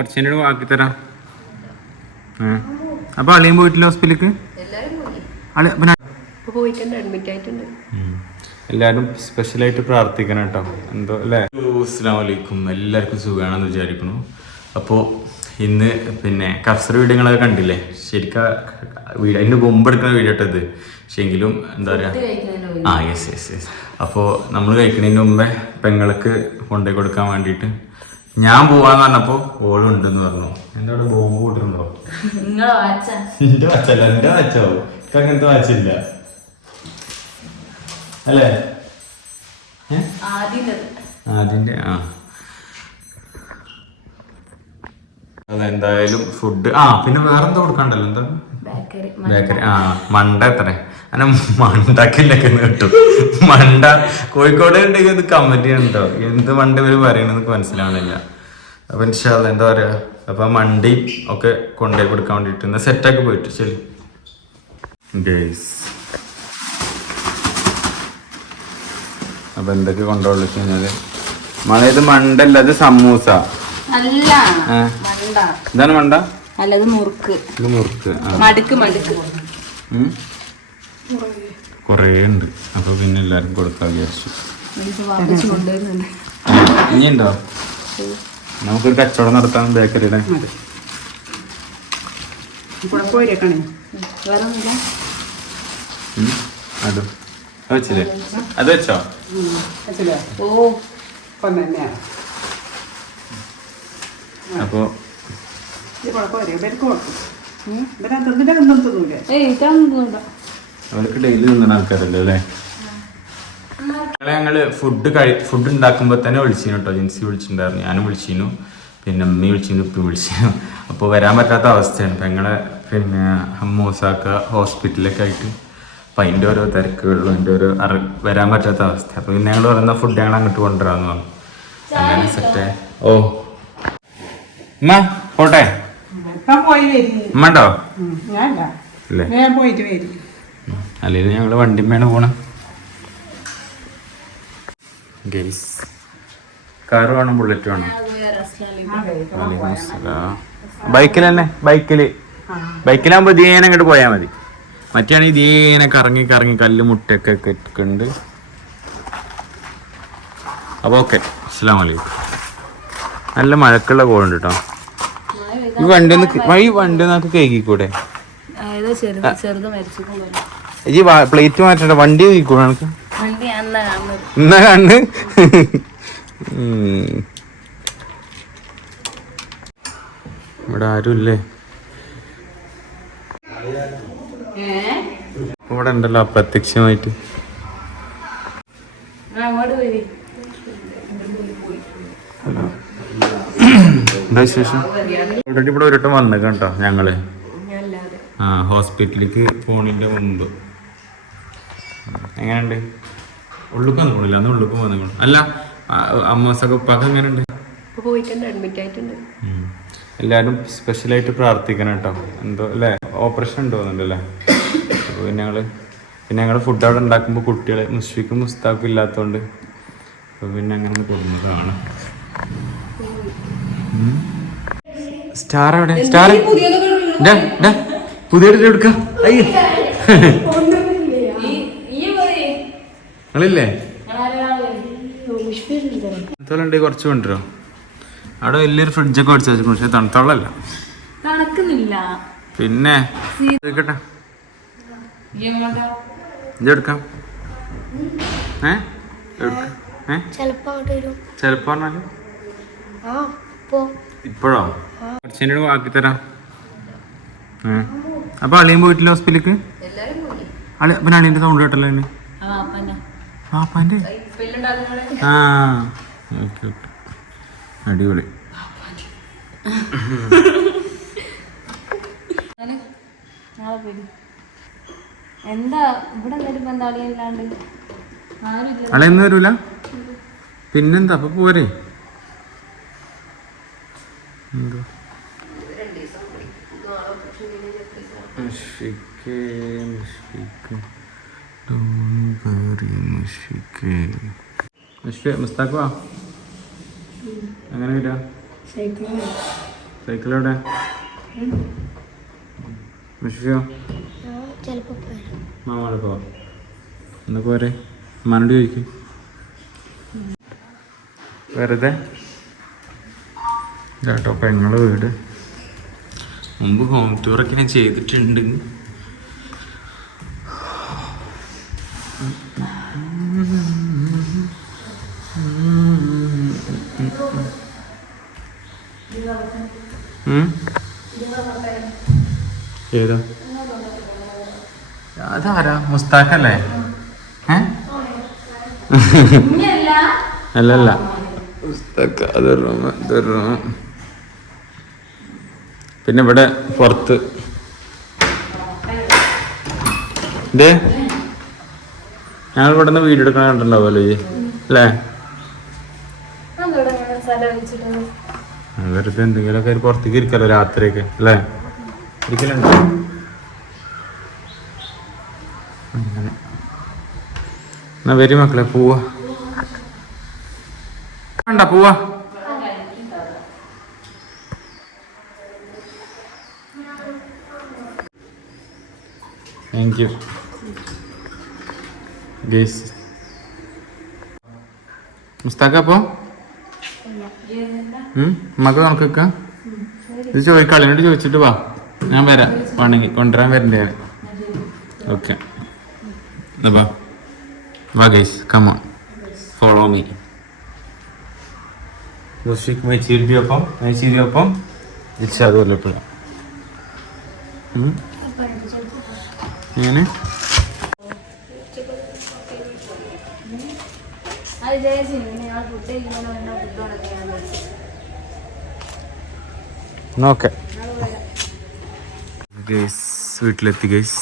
കുറച്ചിന്റെ ആക്കി തരാം. അപ്പൊ അളിയും പോയിട്ടില്ല ഹോസ്പിറ്റലിക്ക് എല്ലാരും സ്പെഷ്യലായിട്ട് പ്രാർത്ഥിക്കണം കേട്ടോ. എന്തോ അല്ലേ? അസ്സാം വലൈക്കും എല്ലാവർക്കും സുഖമാണെന്ന് വിചാരിക്കുന്നു. അപ്പോൾ ഇന്ന് പിന്നെ കഫ്സർ വീഡിയോ നിങ്ങളൊക്കെ കണ്ടില്ലേ? ശരിക്കും വീഡിയോ അതിന് മുമ്പ് എടുക്കുന്ന വീഡിയോ ഇട്ടത് പക്ഷെ എങ്കിലും എന്താ പറയുക ആ യെസ് യെസ് യെസ് അപ്പോൾ നമ്മൾ കഴിക്കുന്നതിന് മുമ്പേ പെങ്ങൾക്ക് കൊണ്ടുപോയി കൊടുക്കാൻ വേണ്ടിയിട്ട് ഞാൻ പോവാന്ന് പറഞ്ഞപ്പോൾ ഓളുണ്ടെന്ന് പറഞ്ഞു. എന്റെ അവിടെ ബോംബ് കൂട്ടുന്നുണ്ടോ എന്റെ വച്ചല്ല എന്റെ വച്ചോ എനിക്ക് അങ്ങനത്തെ വച്ചില്ല അല്ലേ? അതിന്റെ ആ. അതെന്തായാലും ഫുഡ് ആ പിന്നെ വേറെന്താ കൊടുക്കണ്ടല്ലോ എന്താ? ബേക്കറി. ബേക്കറി ആ മണ്ട എത്ര അങ്ങനെ മണ്ടക്കില്ലൊക്കെ കിട്ടും മണ്ട കോഴിക്കോട് ഉണ്ടെങ്കിൽ ഇത് കമന്റ് ഉണ്ടോ എന്ത് മണ്ട ഇവർ പറയണെന്ന് മനസ്സിലാവണില്ല. അപ്പൊ ഇൻഷാല്ല എന്താ പറയാ? അപ്പൊ മണ്ടി ഒക്കെ കൊണ്ടുപോയി കൊടുക്കാൻ വേണ്ടിട്ട് എന്നാ സെറ്റാക്കി പോയിട്ട് ശരി. ഗേസ് അപ്പൊ എന്തൊക്കെ കൊണ്ടുപോകുള്ളൂ വെച്ച് കഴിഞ്ഞാൽ? മഴ ഇത് മണ്ടല്ല അത് സമൂസ. അല്ല മണ്ട. അല്ല ഇത് മുറുക്ക്. ഇത് മുറുക്ക് മടുക്ക് മടുക്ക്. കുറേ ഉണ്ട് അപ്പൊ പിന്നെ എല്ലാരും കൊടുക്കാൻ വിചാരിച്ചു. ഇനിയുണ്ടോ വാപ്പിച്ച് ഇനി ഉണ്ടോ നമുക്കൊരു കച്ചവടം നടത്താൻ ബേക്കറിയുടെ. അത്. വെച്ചില്ലേ? അത് വെച്ചോ? ഓ അപ്പൊ ഏയ് ഇതൊന്നും അവർക്ക് ഡെയിലി തിന്നണ ആൾക്കാരല്ലേ അല്ലേ? ഞങ്ങളെ ഞങ്ങൾ ഫുഡ് കഴി ഫുഡ് ഉണ്ടാക്കുമ്പോൾ തന്നെ വിളിച്ചിരുന്നു കേട്ടോ ജിൻസി വിളിച്ചിട്ടുണ്ടായിരുന്നു ഞാനും വിളിച്ചിരുന്നു പിന്നെ അമ്മി വിളിച്ചിരുന്നു ഉപ്പി വിളിച്ചിരുന്നു അപ്പോൾ വരാൻ പറ്റാത്ത അവസ്ഥയാണ്. അപ്പം ഞങ്ങളെ പിന്നെ അമ്മൂസാക്ക ഹോസ്പിറ്റലൊക്കെ ആയിട്ട് അപ്പം അതിന്റെ ഓരോ തിരക്കുകളിലും അതിന്റെ ഓരോ അറി വരാൻ പറ്റാത്ത അവസ്ഥ അപ്പോൾ പിന്നെ ഞങ്ങൾ പറയുന്ന ഫുഡ് ഞങ്ങൾ അങ്ങോട്ട് കൊണ്ടുവരാമെന്ന് പറഞ്ഞു. അങ്ങനെ സെറ്റ് ഓ. ഉമ്മ പോട്ടെ? ഉമ്മ ഉണ്ടോ ഇല്ലേ? ഞാൻ പോയിട്ട് വരി. അല്ലെങ്കിൽ ഞങ്ങൾ വണ്ടിമേണ പോണം. ഗൈസ് കാർ വേണം ബുള്ളറ്റ് വേണം. ബൈക്കിൽ തന്നെ ബൈക്കിൽ. ബൈക്കിലാകുമ്പോ ഇതേനെ അങ്ങോട്ട് പോയാൽ മതി. മറ്റാണെങ്കിൽ ഇതേനെ കറങ്ങി കറങ്ങി കല്ല് മുട്ടയൊക്കെ ഉണ്ട് അപ്പൊ ഓക്കെ അസ്സാം വലൈക്കും നല്ല മഴക്കുള്ള കോളുണ്ട് കേട്ടോ ഈ വണ്ടി ഒന്ന് ഈ വണ്ടി നമുക്ക് കേക്കിക്കൂടെ ചെറുത് മരിച്ചു ഈ പ്ലേറ്റ് മാറ്റണ്ട വണ്ടി കേൾക്കൂടെ എനിക്ക് എന്നാ കണ്ണ്. ഇവിടെ ആരുമില്ലേ ഇവിടെ ഉണ്ടല്ലോ അപ്രത്യക്ഷമായിട്ട്. എന്താ വിശേഷം? ഓൾറെഡി ഇവിടെ ഒരിട്ടം വന്നേക്കാം കേട്ടോ ഞങ്ങൾ. ആ ഹോസ്പിറ്റലിലേക്ക് ഫോണിന്റെ മുമ്പ്. എങ്ങനെയുണ്ട്? ഉള്ളുപ്പം തോന്നില്ല. അന്ന് ഉള്ളുക്കും വന്നു അല്ല അമ്മസൊക്കെ ഉപ്പാക്ക് എങ്ങനെയുണ്ട്? എല്ലാരും പോയിട്ടുണ്ട് അഡ്മിറ്റ് ആയിട്ടുണ്ട്. എല്ലാവരും സ്പെഷ്യലായിട്ട് പ്രാർത്ഥിക്കണം കേട്ടോ. എന്തോ അല്ലേ? ഓപ്പറേഷൻ ഉണ്ടോ എന്നുണ്ടല്ലേ അപ്പോൾ പിന്നെ ഞങ്ങൾ പിന്നെ ഞങ്ങൾ ഫുഡ് അവിടെ ഉണ്ടാക്കുമ്പോൾ കുട്ടികളെ മുസ്ഫിക്കും മുസ്താഖും ഇല്ലാത്തതുകൊണ്ട് അപ്പോൾ പിന്നെ അങ്ങനെ കൊടുക്കുന്നതാണ് സ്റ്റാർ എവിടെ സ്റ്റാർ പുതിയ എടുക്ക. അയ്യോ. നിങ്ങളില്ലേ? തണുത്തോളുണ്ട് കുറച്ച് കൊണ്ടുവരോ? അവിടെ വലിയൊരു ഫ്രിഡ്ജൊക്കെ അടിച്ചു വെച്ചു പക്ഷെ തണുത്തോളല്ല നടക്കുന്നില്ല പിന്നെ കേട്ടെ ഇതെടുക്കാം ഏ? എടുക്കാം. ഏ? ചിലപ്പോ പറഞ്ഞാൽ ഇപ്പോഴോ? കുറച്ചതിനോട് ആക്കി തരാം. അപ്പൊ അളിയും പോയിട്ടില്ല ഹോസ്പിറ്റലിലേക്ക്? അളി പിന്നെ അളിയന്റെ സൗണ്ട് കേട്ടല്ലോ ആ അപ്പാന്റെ പെല്ലുണ്ടാകുന്ന ആ ഓക്കെ ഓക്കെ. അടിപൊളി. എന്താ ഇവിടെ അളിയൊന്നും വരൂല? പിന്നെന്താ അപ്പൊ പോരെ? എന്തോ മുഷ്ഫിക്ക്, മുഷ്ഫിക്ക്. Don't worry, മുഷ്ഫിക്ക്. മുഷ്ഫി, മുസ്താഖ് വാ. എങ്ങനെ വരാ സൈക്കിൾ എവിടെ? വരും മാമാടെ പോരെ? അമ്മാനോട് ചോദിക്കും. വെറുതെ? കേട്ടോ പെങ്ങളെ വീട്. മുമ്പ് ഹോം ടൂറൊക്കെ ഞാൻ ചെയ്തിട്ടുണ്ട്. ഏതാ? അതാരാ? മുസ്താഖല്ലേ? അല്ലല്ല. മുസ്താഖ് അതൊരു റൂം ഇതൊരു റൂം പിന്നെ ഇവിടെ പുറത്ത്. ഇതേ ഞങ്ങൾ ഇവിടെ നിന്ന് വീഡിയോ എടുക്കാൻ കണ്ടിട്ടുണ്ടാവുമല്ലോ ഈ അല്ലേ? വെറുതെ എന്തെങ്കിലുമൊക്കെ പുറത്തേക്ക് ഇരിക്കല്ലോ രാത്രിയൊക്കെ അല്ലേ? ഇരിക്കലുണ്ട്. അങ്ങനെ. എന്നാ വരും മക്കളെ പോവാ. വേണ്ട പോവാ. Thank you guys. മുസ്താക്ക അപ്പോ? മക്കൾ കണക്കൊക്കെ ഇത് ചോദിക്കളിനോട് ചോദിച്ചിട്ട് വാ. ഞാൻ വരാം. വേണമെങ്കിൽ കൊണ്ടുവരാൻ വരണ്ടേ ഓക്കെ. വാ. വാ guys. Come on follow me മുഷിക്ക് വെച്ചിരിക്കും വെച്ചിരിക്കും ഇച്ച വല്ലപ്പോഴും. എങ്ങനെ അത് ചേച്ചി ഞങ്ങൾ ഫുഡ് കഴിക്കുമ്പോൾ വേണ്ട ഫുഡ് കൊടുക്കാൻ ഓക്കെ ഗൈസ് വീട്ടിലെത്തി ഗൈസ്